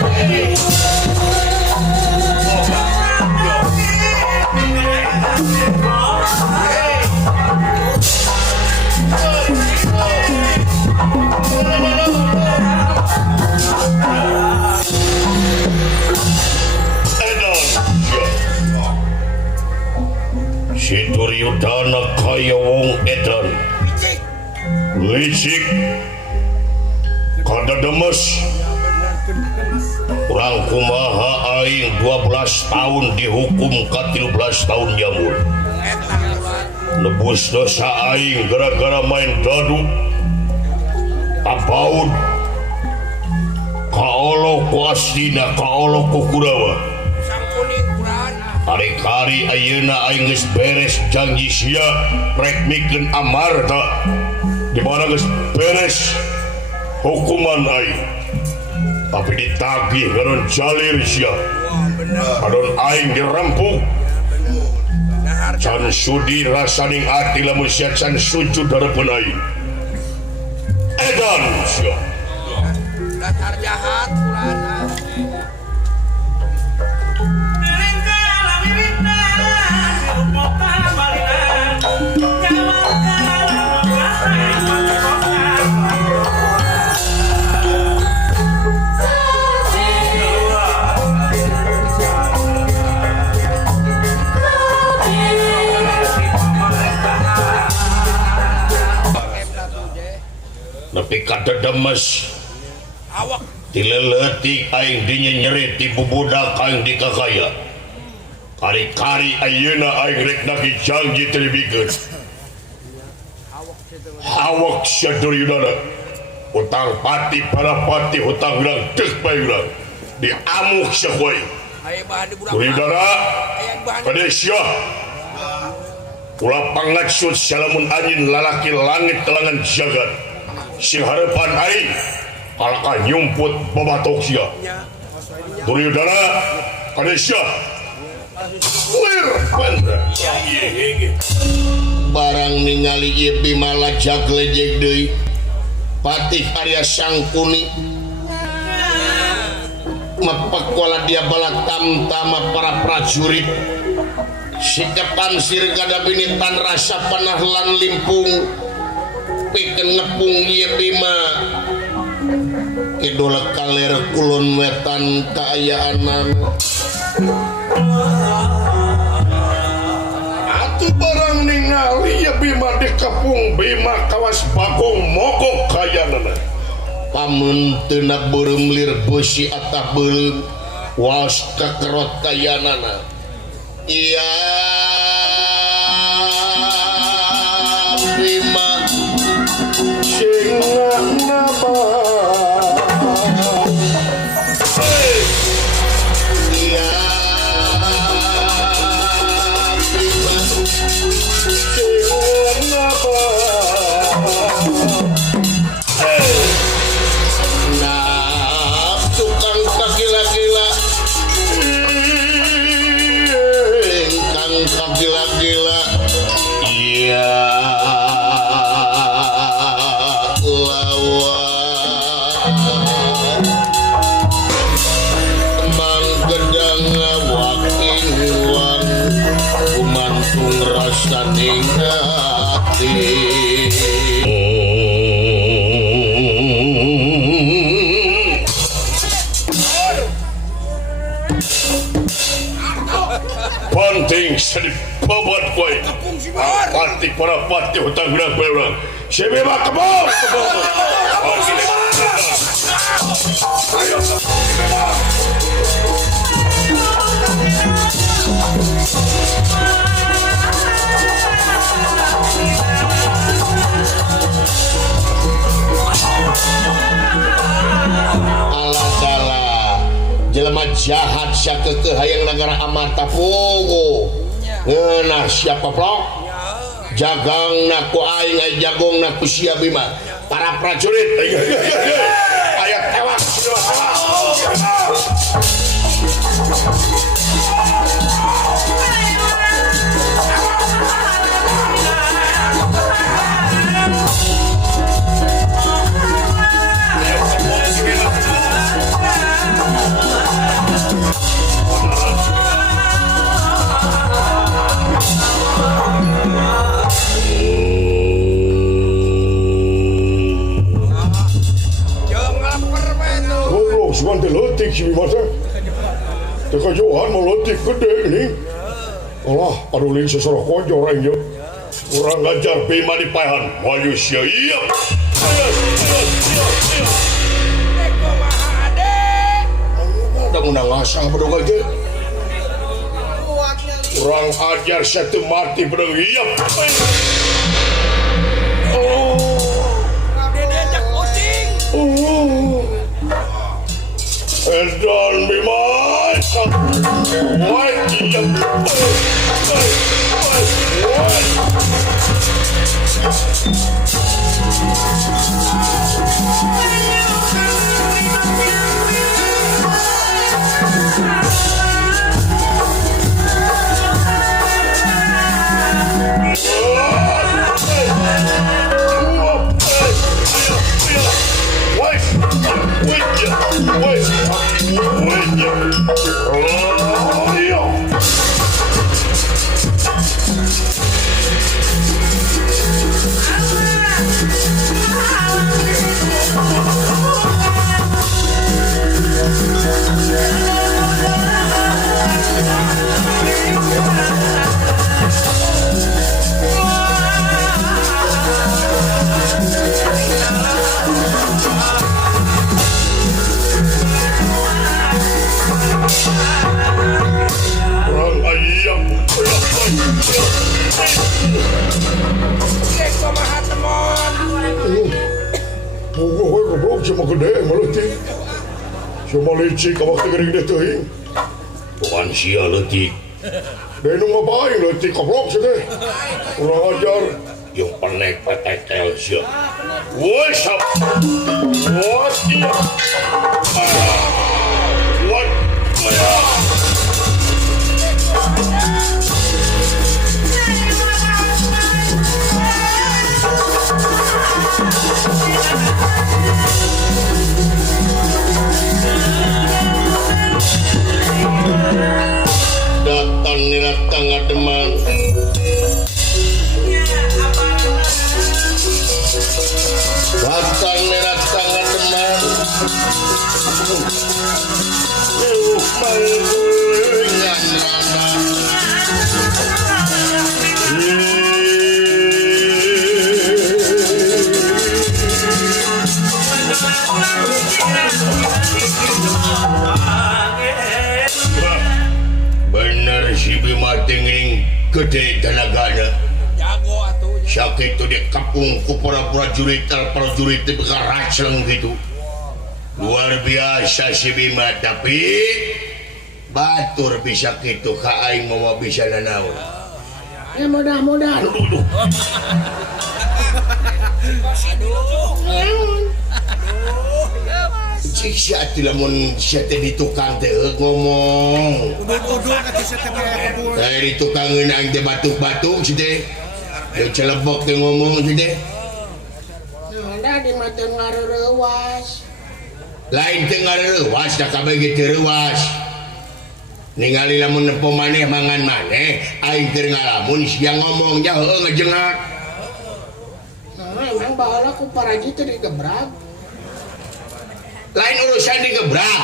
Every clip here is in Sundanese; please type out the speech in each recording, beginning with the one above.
Si Duryodana kaya wong edan licik kada demes urang kumaha aing 12 tahun dihukum ka 13 tahun jamur nebus dosa aing gara-gara main dadu apaun kaolo ku astina kaolo ku Kurawa hari-hari ayeuna aing geus beres janji sia rek mikeun amarta di mana geus beres hukuman aing tapi ditagih garon jalir sia adon aing dirempuk can sudi rasaning ati lamun sia can sujud harapan aing edan sia dasar jahat kulana tapi kada demes awak dileletik aing dinya nyeri ti bubudak aing dikakaya kari-kari ayeuna aing rek nagi janji telebikeun awak sia Duryodana utang pati para pati hutang urang deuk bae urang diamuk sia kowe aya bahan di budak Duryodana aya bahan kade sia ulah pangatsut salamun anjeun lalaki langit telangan jagat sing harapan aing kalaka nyumput babatok sia Duryodana kade sia lir pandra barang ningali ieu Bimala jaglejeg deui Patih Arya Sangkuni mapakwala dia bala tamtama para prajurit sikepan sirgada binitan rasa panah lan limpung pikeun ngepung ieu Bima idola kaler kulon wetan kaayaanan atuh barang ningali ieu Bima dikepung Bima kawas bagong mogok kayanana pamun teu nak beureum lir beusi atah beuleum waos kakerot kayanana iya Bima sing napa iya Bima sing napa tukang kagila-gila ingkang kagila-gila iya lawan manggedang waking wan kumantung rasa hati penting sedih babat kowe pati para pati hutang urang kowe urang si Bima kebon ayo Bima alah jelema jahat sia keukeuh hayang nagara amarta pogo ngeunah siapa plok jagangna ku aing aya jagongna ku sia Bima para prajurit aya tewas kejauhan meletik gede ini. Allah, aduh sesorok konjor aja. Kurang ajar Bima di pahan. Manusia iya. Eko mahade. Ada undang asah pedang aja. Kurang ajar satu mati pedang iya. Dia diajak kucing. Edan Bima. Woi, iya. Eko mahatemon. Gue goblok cuma gede meletik. Cuma licik ke waktu gede deh tuh. Bukan sia letik. Dia nu ngapain letik goblok sih deh. Kurang ajar. Yang penek petetel sih. Woi sap. What iya. What. Datang nih datang teman. Datang nih datang teman. Mengulangan lama. Bener si Bima tingling gede tenaganya. Jago atuh. Sakit itu dia kapung ku para prajurit itu berkaraceng gitu. Luar biasa si Bima tapi batur bisa gitu ka aing mau bisa nanaon. Ya mudah-mudahan. Cik siat lamun siat di tukang teh ngomong. Uduk-uduk atuh sateu kebun. Dari tukang aing teh batuk-batuk si teh. Dia celebok teh ngomong si teh. Nah, di mata ngareurewas. Lain teh ngareurewas da kabeh ge teu reuwas. Ningali lamun nepo maneh mangan maneh, aing keur ngalamun sia ngomong nya heueuh ngejengak. Nah, emang baheula ku paraji teh digebrak. Lain urusan digebrak.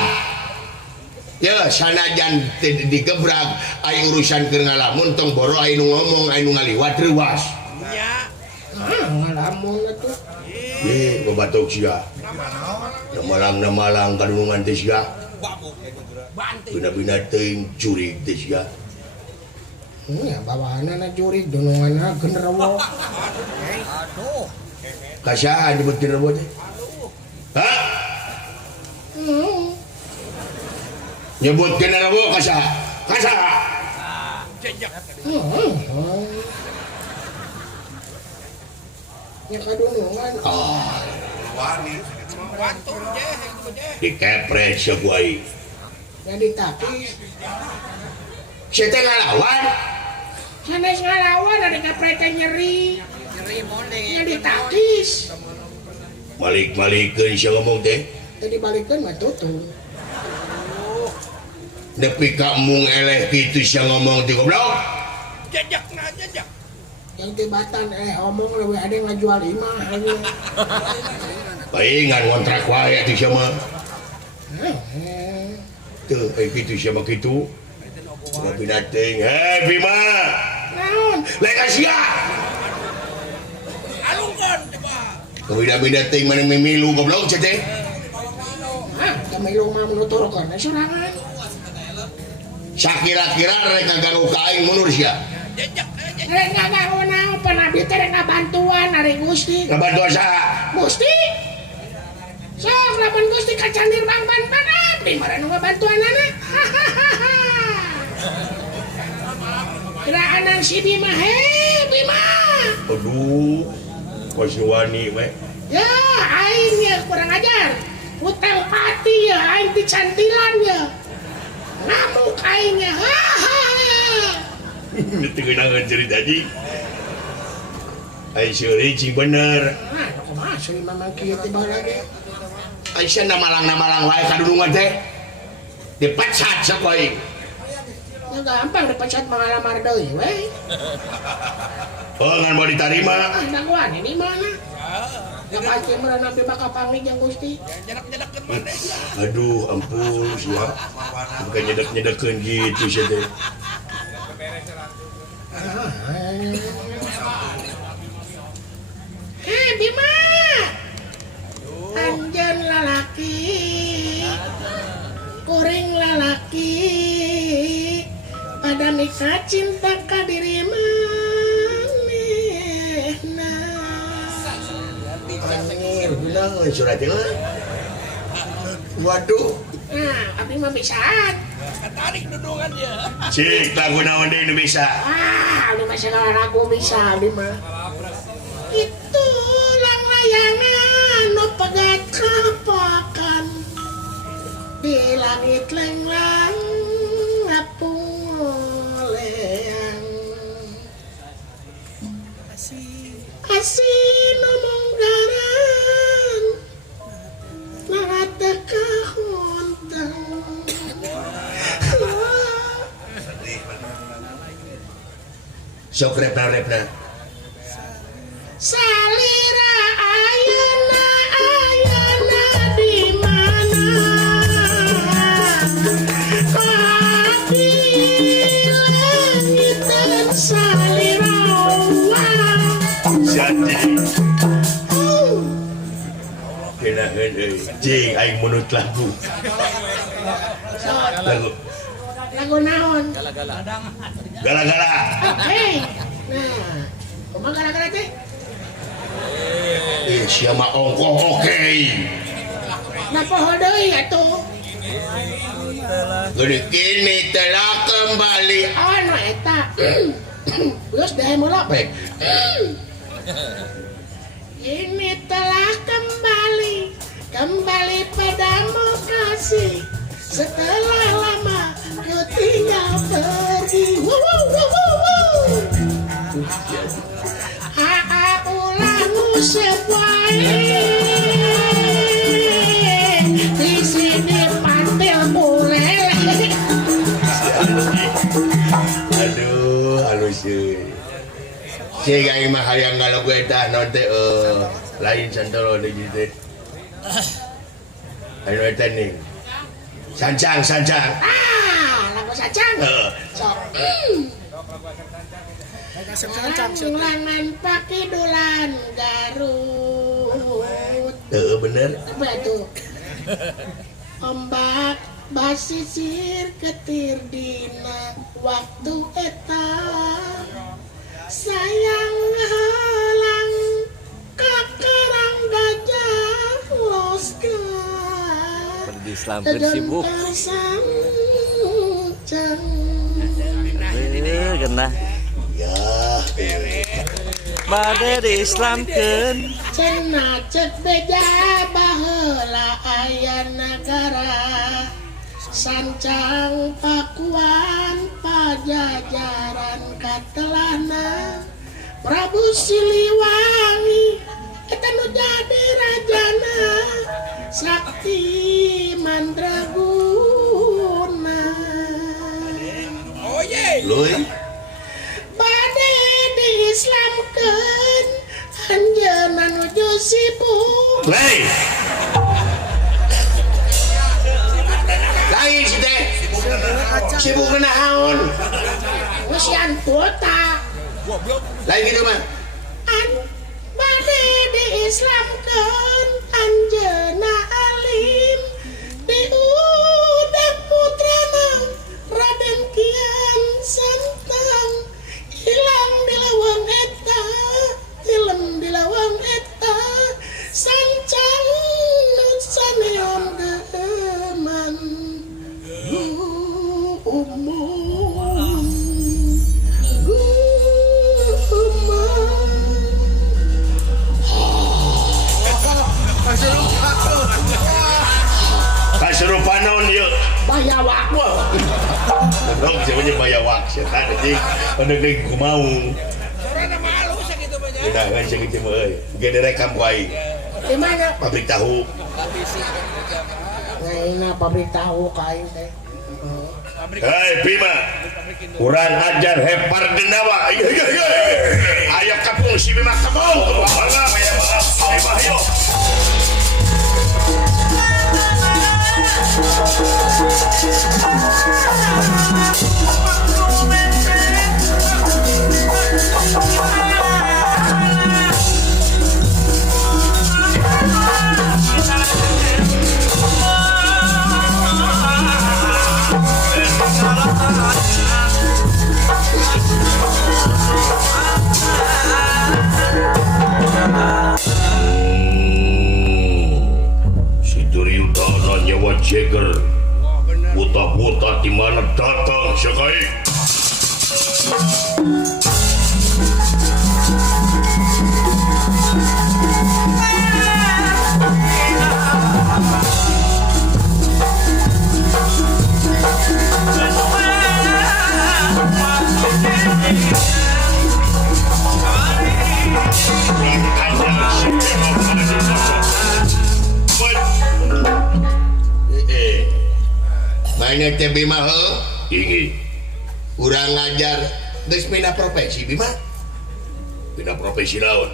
Ya, sanajan digebrak, aing urusan keur ngalamun tong boro aing nu ngomong, aing nu ngaliwat reuwas. Nya. Ngalamun atuh. Ye, babatok sia. Malang kadunungan teh sia. Banting. Bina-bina teuing curig teh sia. Ya bawahanna na jurig dununganna genderuwo. Aduh. Kasaha nyebut genderuwo teh? Hah? Nyebut genderuwo kasaha? Kasaha? Jejak. Ya kadunungan. Bantung je. Dikepret sia ku aing. Ya ditapis. Sia teh ngalawan. Sanes ngalawan ada kapret teh nyeri. Nyeri mondeng. Ya ditakis. Balik-balikeun sia ngomong teh. Teh dibalikeun mah tutup. Nepi ka mung eleh kitu sia ngomong teh goblok. Jejak nah jejak. Yang tibatan omong leuwih ade ngajual imah anjing. Paingan ngontrak wae atuh sia mah. Tuh, gitu siapa gitu. Tapi nating. Bima. Naon? Legasia. Alungkan coba. Kawida-bida ting mana memilu goblok cete. Ah, kami lumah menuturkan sorangan. Sakira-kira rek ngaganggu ka aing mundur sia. Jejak. Rek ngaganggu naon panabdi teh rek ngabantuan ari Gusti. Ngabantuan saha? Gusti. Sok lamun Gusti kacandir bang panabdi mare nu ngabantuanana. Kiraanan si Bima Bima. Aduh. Masih wani we. Ya, aing ya kurang ajar. Utang pati ya, aing dicantilan ya. Ngamuk aing ya. Itu kenangan cerita ji. Aisyah cing bener. Nah, kumaha sih mamang kieu teh lagi. Aisyah namalang wae kadudungan teh. Dipecat sok wae. Ya gampang dipecat mengalamar deui we. Oh, ngan mau diterima. Ah, daguan ini mana? Ya pasti merenang di baka pangling yang Gusti. Jedak-jedakeun maneh. Aduh, ampun sia. Bukan nyedek-nyedekeun gitu sia teh. Bima. Anjeun lalaki. Kuring lalaki. Pada nikah cinta ka diri manehna. Anjir, bilang suratnya. Waduh. Nah, abdi mah bisaan. Tarik dudungan dia. Cik, lagu naon deui nu bisa. Ah, abdi mah segala lagu bisa abdi mah. Itu lang layangan nu pegat kapakan. Di langit lenglang ngapung leang. Asin omong garan nangate kahontang. Sok repna. Salira ayana di mana? Tapi langit dan salira Jadi. Kenakeun euy. Cing aing munut lagu. Lagu lagu naon? Gala-gala. Oke. Nah, kumaha gara-gara teh? Sia mah ongkoh oke. Napoho deui atuh? Gede kini telah kembali. Oh, no eta. Geus deh mula. Baik. Ini telah kembali padamu kasih. Setelah lama ku tinggal pergi. Ulah ngusep wae. Di sini pantil mulele. Aduh, halus euy. Cing aing mah hayang ngalagu eta naon teh lain santolo deui teh. Anu eta nih. Sancang. Lagu sacang. Sok. Langan pake dolan Garut. Bener. Apa itu? Ombak basisir ketir dina waktu eta. Sayang halang kakarang gajah loskan. Islam bersibuk. Genah. Ya, Bade diislamkeun. Cenah cek beja baheula aya nagara. Sancang pakuan pajajaran katelana. Prabu Siliwangi eta nu jadi rajana. Sakti Mandraguna. Oh ye. Luy. Bade diislamkeun anjeunna nuju sibuk. Lain si teh. Sibuk naon? Usian buta. Lain gitu mah. An bade diislamkeun anjeunna alim diudak putrana Raden Kian Santang hilang di lawang eta hilem di lawang eta sancang saneon geman Serupa naon yuk bayawak dong siapanya bayawak setan anjing ada kayak kumau Sorana malu sakitu banyak. udah kan sih gitu euy ge direkam ku aing di mana pabrik tahu ngaina pabrik tahu kain teh hei Bima kurang ajar hepar gendawa ayo kapung si Bima kapung maaf ya maaf Bima ayo si Duryudana nyawa Jagger buta-buta di mana datang sekai Mainnya teh Bima heuh. ingin Urang ngajar geus pindah profesi Bima. pindah profesi naon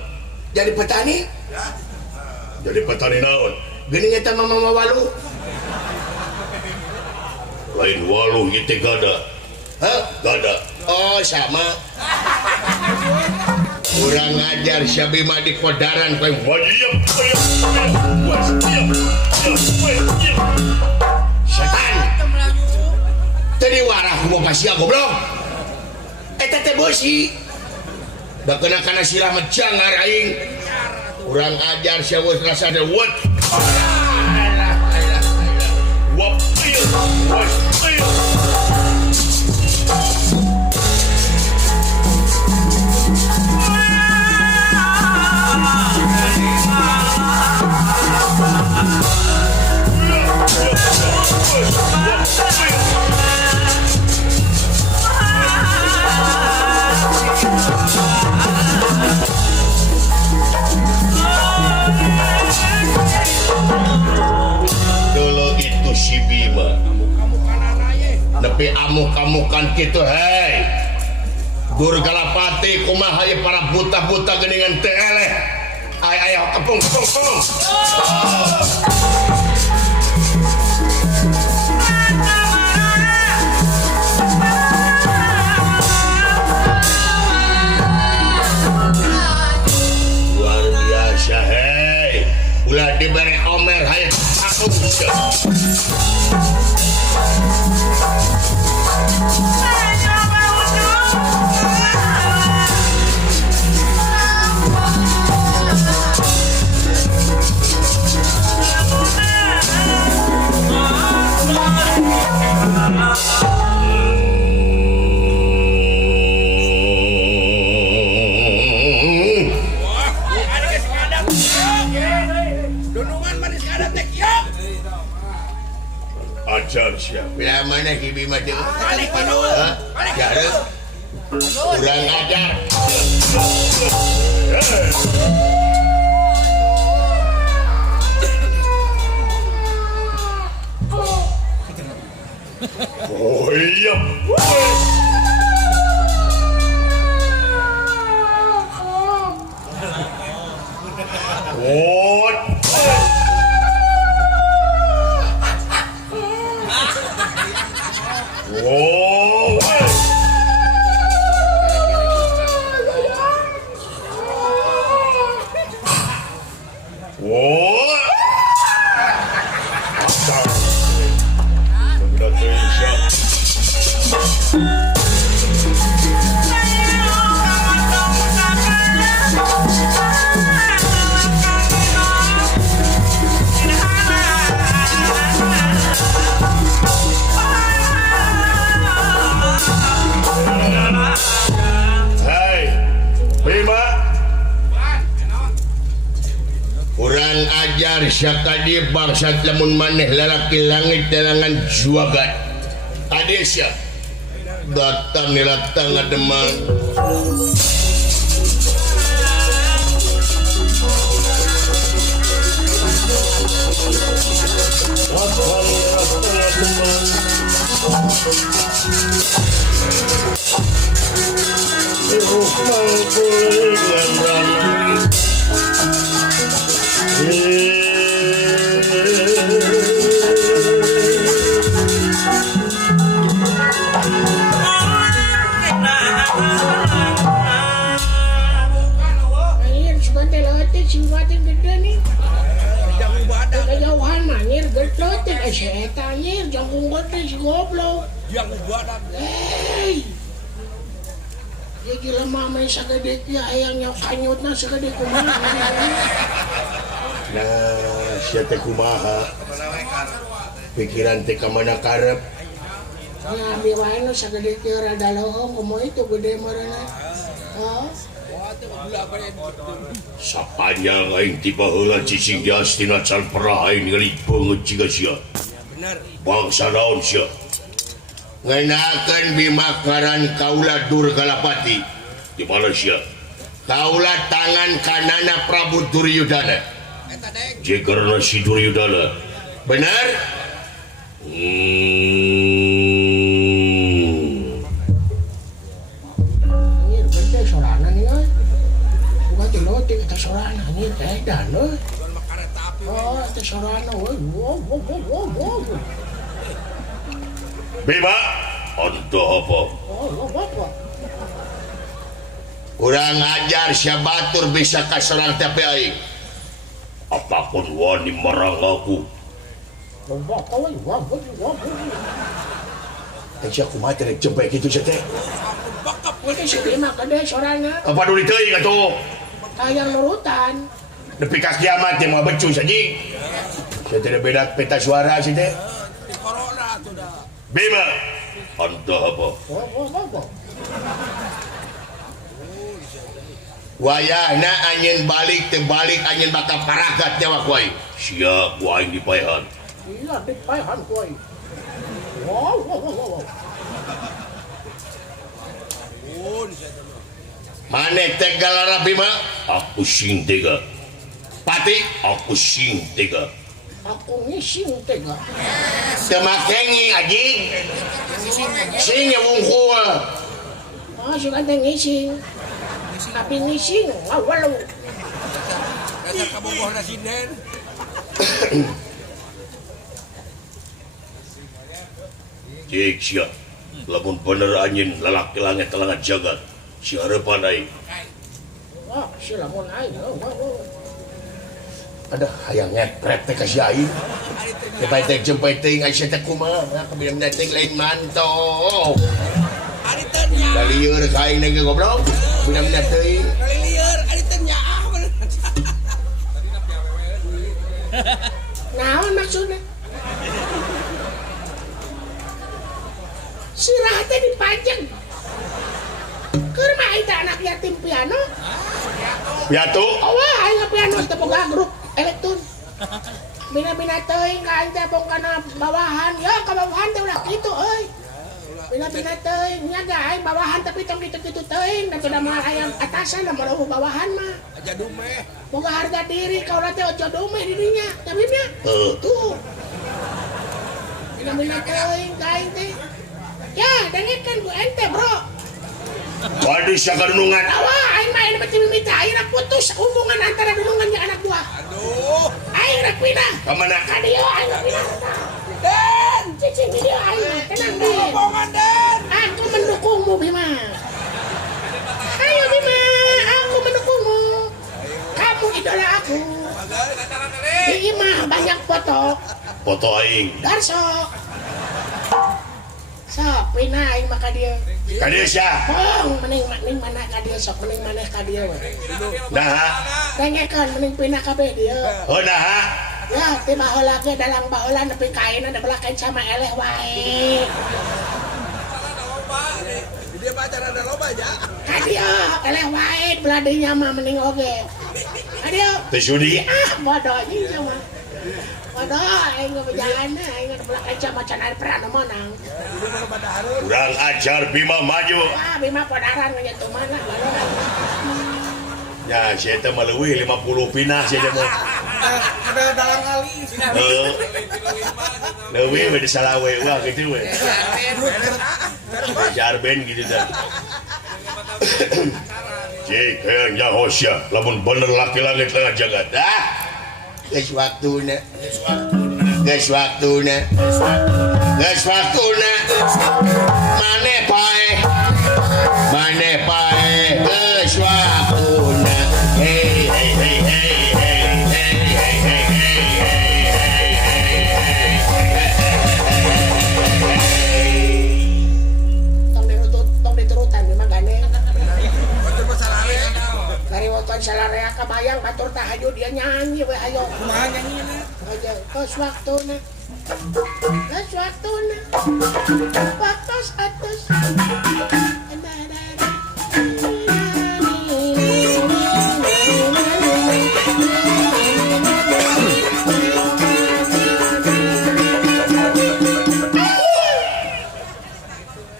Jadi petani. jadi petani naon Geuning eta mama walu. lain waluh ieu teh gada Heuh. gada Oh sama. Urang ngajar si Bima di kodaran kowe. wajib Setan. Tadi warah ku boga sia goblok. Eta teh bosi. Da kana sila menjangar aing. Urang ajar sia geus rasa teh wat. Dulu itu si Bima Nepi amuk-amukan kitu hei. Durgalapati kumaha ieu para buta-buta geuningan teu eleh. Ayo kepung. luar biasa hei Ulah dibere omer hayu aku. Ada geus ngadat. Dudungan manis ngadat teh kieu. ajar siap Bila mana kibi mati? Balik panu. Hah? Jare. Kurang ajar. oh iya What? Oh anyar syaka dia bangsat lamun maneh lalaki langit dalangan juagat ade sia datang nilatang ademan Anjir, suka telotik, singkatin gede nih. Jangan badan. Kejauhan mah anjir, gelotik. Si eta anjir, jangkung gede si goblok. Jangan badan. Hei. Ya gila mama sagede kia hayang nyaw kanyutna sagede kumaha. nah sia teh kumaha pikiran teh ka mana karep Ya abi wae nu sagede kia rada lohong kumaha itu gede marana. Oh. Wah, teh gula apa ya? Sapanjang aing tiba heula cicing jas tina can perah aing ningali beungeut jiga sia. Benar. Bangsa naon sia? ngenakeun bimakaran kaula Durgalapati Di mana sia? kaula tangan kanana Prabu Duryudana Eta deng. Jegerna si Duryudana. benar Anjir gede sorana nih euy. Bukan telotik eta sorana anjir edan euy. Jual makanan tapi. Oh, eta sorana euy. Wow. Bima, anta apa? Oh. kurang ajar sia batur bisa kaserang tapi aing Apapun wani marang aku. sia kumaha teh jempek kitu sia teh Bakap. Itu si Bima gede sorana. Apa dulu teuing atuh? Kayak nurutan. Nepi ka kiamat teh mah becu saji. sia teh beda peta suara sia teh Di corona tuh dah. Bima, anta apa? Oh. wayahna anjeun balik teh balik anjeun bakal paragat nyawa ku aing Sia ku aing dipaehan. Iya, dipaehan kuy. Wow. Oh, di sana. maneh teh galara Bima Aku sing tega. pati Aku sing tega. Aku ngising tega. teu makengi anjing sing wungkul Oh, suka teh ngising. Tapi ngising, walu. Dasar kabogoh na sinden. Cik sia. Lamun bener anjeun lalaki langit telangan jagat. Si harapan aing. Wah, sila mo na ayo. ada hayang ngepret teh ka si aing jempay teh ai sia teh kumaha kabina teh lain manto Ari tanya. dalieur ka aing nege goblok kabina teh Kali liar. Ari tanya. Naon maksudnya? Sirah teh dipajang. Keur mah eta anak yatim piano. piatu Wah, aing piano teh boga grup elektron. Bina-bina teuing ka aing teh bong kana bawahan. Ya, ka bawahan teh ulah kitu euy. Bina-bina teuing nyaga aing bawahan tapi tong kitu-kitu teuing. Da teu mah aya atasan da mah bawahan mah. Aja dumeh. Boga harga diri kaulah teh ojo domeh di dinya. Tapi nya tuh. Bina-bina teuing ka aing teh. Ya, dengekeun ku ente, Bro. Waduh sia kadunungan. Wah, aing mah aya mati mimita aing putus hubungan antara dulungan jeung anak buah. Aduh. Aing rek pindah. Ka mana? Ka dieu aing rek pindah. Den. Cicing di dieu aing mah. Tenang deh. Bohongan Den. Aku mendukungmu, Bima. Ayo Bima, aku mendukungmu. Kamu idola aku. Di imah banyak foto. Foto aing. Darso. Sok, pindah aing mah ka dieu. Ka dieu sia. Bong, mending mana ka dieu sok, mending maneh ka dieu. Nah, Dengekeun mending pindah kabeh dieu. oh nah. Ya, ti baheula ge dalang baheula nepi kaina da belah kain sama eleh wae. Dia pacaran ada loba aja. Ka dieu eleh wae belah dinya mah mending oge. dia. Tesudi. Bodoh ini sama. Bodoh, aing nggak berjalan, aing nggak belak aja macan air pernah menang. Kurang ajar Bima maju. Wah, Bima podaran nggak mana, Ya, saya teh melewih 50 pinah saya mah. Ada dalam kali. Leuwih we disalawe wah gitu we. Jarben gitu dah. Cik, kayaknya hosya, lamun bener laki langit tengah jagat. Geus waktuna. Geus waktuna. Geus waktuna. Mane pae. Mane pae. Geus waktuna. Hey hey hey hey hey hey hey hey hey. Tong diturutan memang gane. Dari waktu salarea kabayang batur tahajud dia nyanyi we ayo. Kumaha nyanyinya? Aja tos waktuna. Tos waktuna. Waktos atos.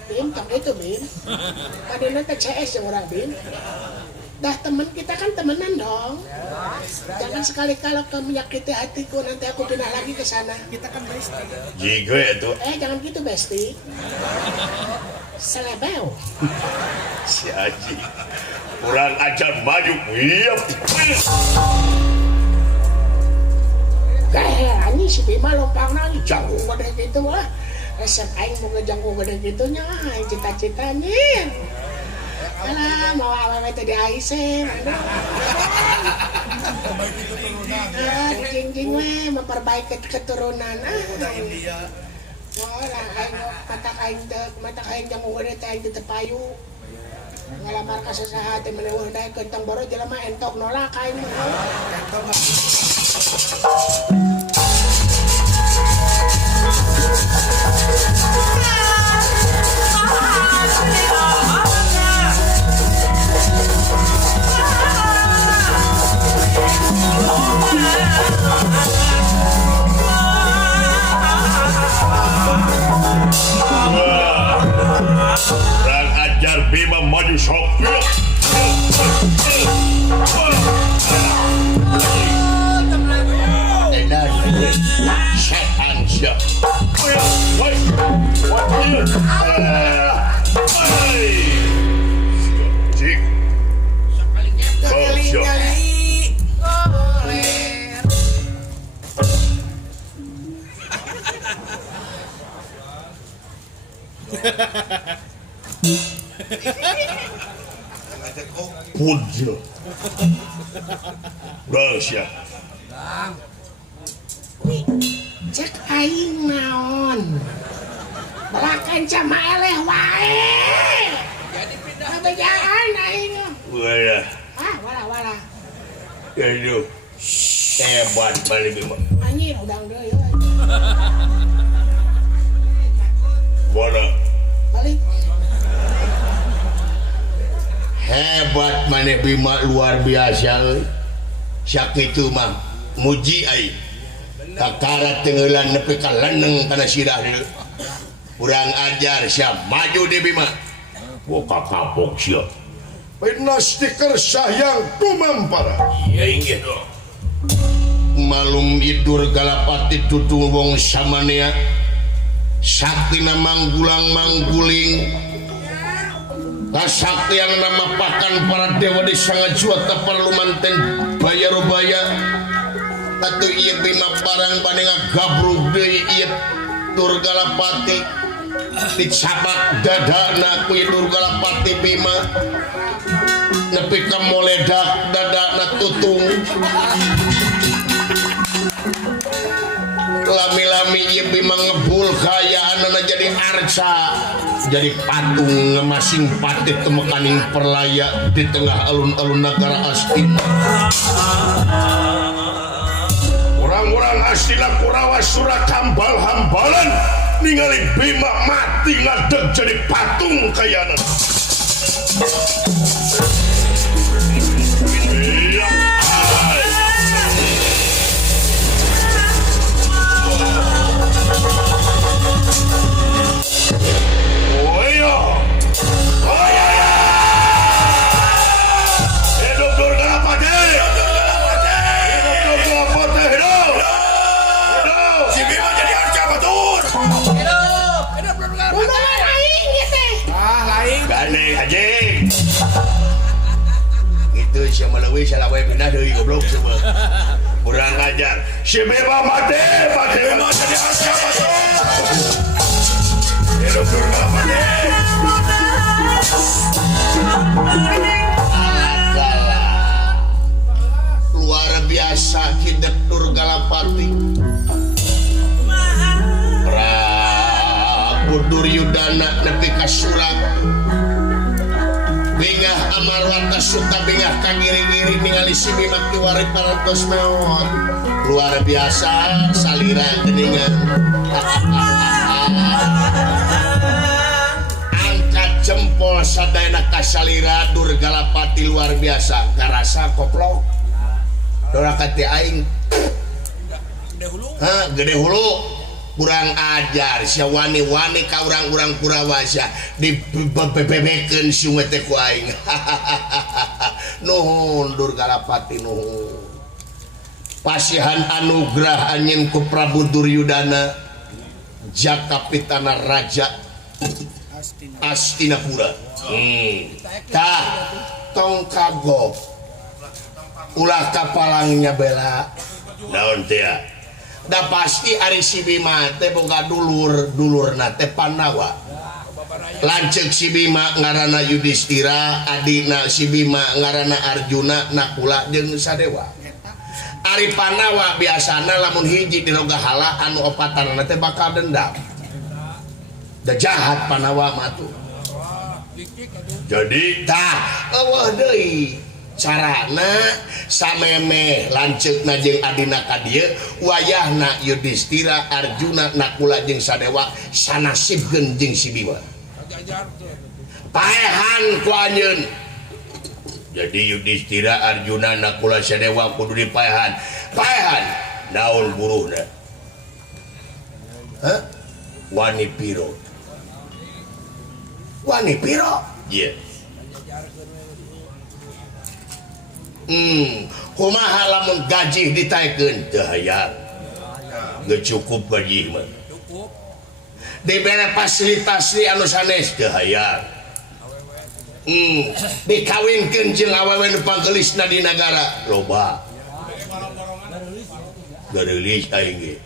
Bim, tong itu Bim. Kadina teh CS yang orang Bim. Dah teman kita kan temenan dong. Jangan sekali kalau kau menyakiti hatiku nanti aku pindah lagi ke sana. Kita kan bestie. Jigo itu Jangan gitu Besti. Selebel. si Aji. Kurang ajar maju. Iya. Kayak ini si Bima lompang nang jangkung gede gitu lah. Resep aing mau ngejangkung gede gitunya, aing cita-citanya. Alah, mau apa itu di AIC, jing-jing we, memperbaiki keturunan. Wah, aing mata aing jangkung gede teh aing teu payu. Ngalamar ka sasaha teh meneueuh dae kentong boro jelema entok nolak aing mah. Kurang ajar Bima maju sok. Setan siap. Cik. Hosya. Puja. Rasya. Cek aing naon. Belakan sama eleh wae. Jadi pindah. Kebejakan aing. Wala. Wala. Aduh. Hebat balik Bima. Anjir udang deui ya. Wala. Balik. Hebat maneh Bima luar biasa. Sak itu mah muji ai. Kakara tenggelan nepi ka leneng kana sirah dieu. Kurang ajar sia maju di Bima. Boka kapok siya. Pina stiker sayang tumampara. Iya inggih dong. Malum idur galapati tutu wong samanea. Saktina manggulang-mangguling. Kasaktian nama pakan para dewa di sangat juata perlu manten bayar-baya. Atau iya Bima barang panenga gabruk deui ieu Durgalapati dicapak dadana ku Durgalapati Bima nepi ka moledak dadana tutung lami-lami ieu Bima ngebul kayaanana jadi arca jadi patung ngemasing patih temekaning perlaya di tengah alun-alun negara Astina. Orang-orang Astina Kurawa Surakambal hambalan ningali Bima mati ngadeg jadi patung kayana. Iya. cajing. Itu siapa lewi salah wae pindah deui goblok semua. Kurang ajar. Si Bima mati Bima jadi siapa tuh? Hidup surga mati. Luar biasa Kidak Durgalapati. Prabu Duryudana nepi ka surat. Bingah Amarwata suka bingah ka giri-giri ningali si Bima kiwari parantos meon. Luar biasa salira geningan. Angkat jempol sadayana ka salira Durgalapati luar biasa. Karasa koplok. Dorakati aing gede hulu kurang ajar sia wani-wani ka urang-urang Kurawa sia dibebebekeun sungai teh ku aing. Nuhun Durgalapati nuhun. Pasihan anugrah anjeun ku Prabu Duryudana Jakapitana Raja Astinapura. Tah tong kagok ulah kapalangnya bela Naon teh? da pasti ari si Bima teh boga dulurna teh Pandawa. Lanceuk si Bima ngaranna Yudhistira, adina si Bima ngaranna Arjuna, Nakula jeung Sadewa. Ari Pandawa biasana lamun hiji dirogahala anu opatanna teh bakal dendam. Da jahat Pandawa mah tuh. Jadi Tah eueuh deui carana sameme lanceukna jeung adina ka dieu wayahna Yudhistira, Arjuna, Nakula jeung Sadewa sanasibkeun jeung si Bima. Paehan ku anjeun. jadi Yudhistira, Arjuna, Nakula, Sadewa kudu dipaehan. Paehan naon buruhna? Hah? Wani piro. Wani piro? Iya. Kumaha lamun gaji ditaikeun? Teu hayang. Geus cukup gaji mah. Dibere fasilitas di anu sanes? Teu hayang. Dikawinkeun jeung awewe nu panggelisna di nagara? Loba. Geulis aing ge.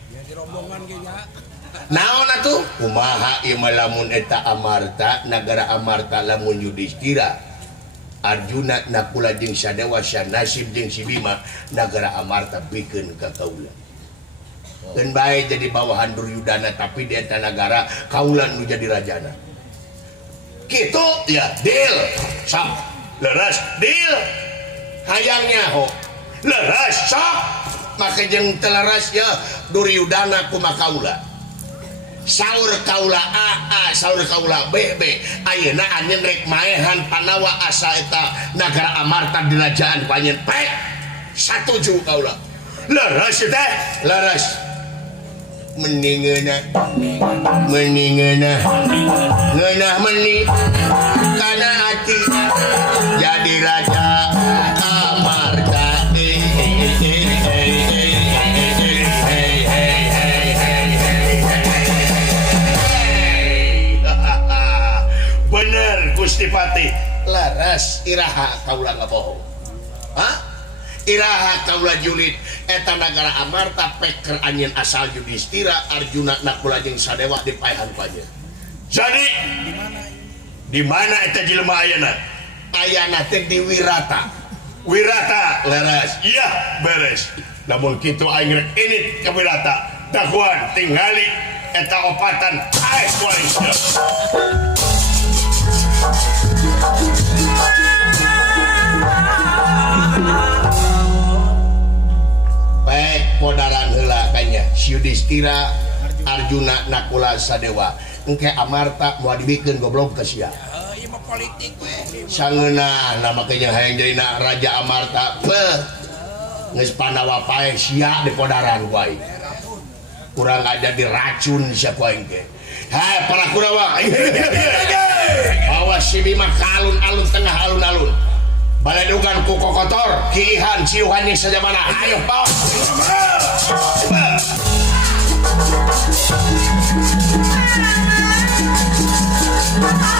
Naon atuh? Kumaha ieu mah lamun eta Amarta, nagara Amarta lamun Yudhistira, Arjuna, Nakula jeung Sadewa sanasib jeung si Bima nagara Amarta bikeun ka kaula. Keun bae jadi bawahan Duryudana tapi di eta nagara kaula nu jadi rajana. Kitu Ya, deal. Sok. Leres, deal. hayangnya ho. Leres, sok. Maka jeung teleras ya Duryudana kumaha kaula. Saur kaula A, saur kaula B. Ayeuna anjeun rek maehan Pandawa asa eta nagara Amarta dirajaan ku anjeun. Pek. Satuju kaula. Leres teh. Laras. Mendingeuna ngeunah meni kana hati jadi raja Amarta. Bener Gusti Pati. Laras iraha kaula ngabohong. Hah? Iraha kaula julid eta nagara Amarta peker anjeun asal Yudhistira, Arjuna, Nakula jeung Sadewa dipaehan ku anjeun. Jadi di mana eta jelema ayeuna? Ayana teh di Wirata. Wirata. Laras. Iya, beres. Namun kitu aing rek init ka Wirata. Dakuan tingali eta opatan ae ku aing. Baik podaran heula kanya si Yudhistira, Arjuna, Nakula, Sadewa engke Amarta moal dibikeun goblok ka sia. Ieu mah politik we. Sangeuna nama kenya hayang jadi Raja Amarta. Geus Pandawa pae sia di podaran ku aing. Kurang aja diracun sia ku aing ge. Hai para Kurawa. Awas si Bima ka alun-alun tengah alun-alun. Baladugan ku kokotor, kiihan siuhannya saja mana. Ayo bawa. Ah!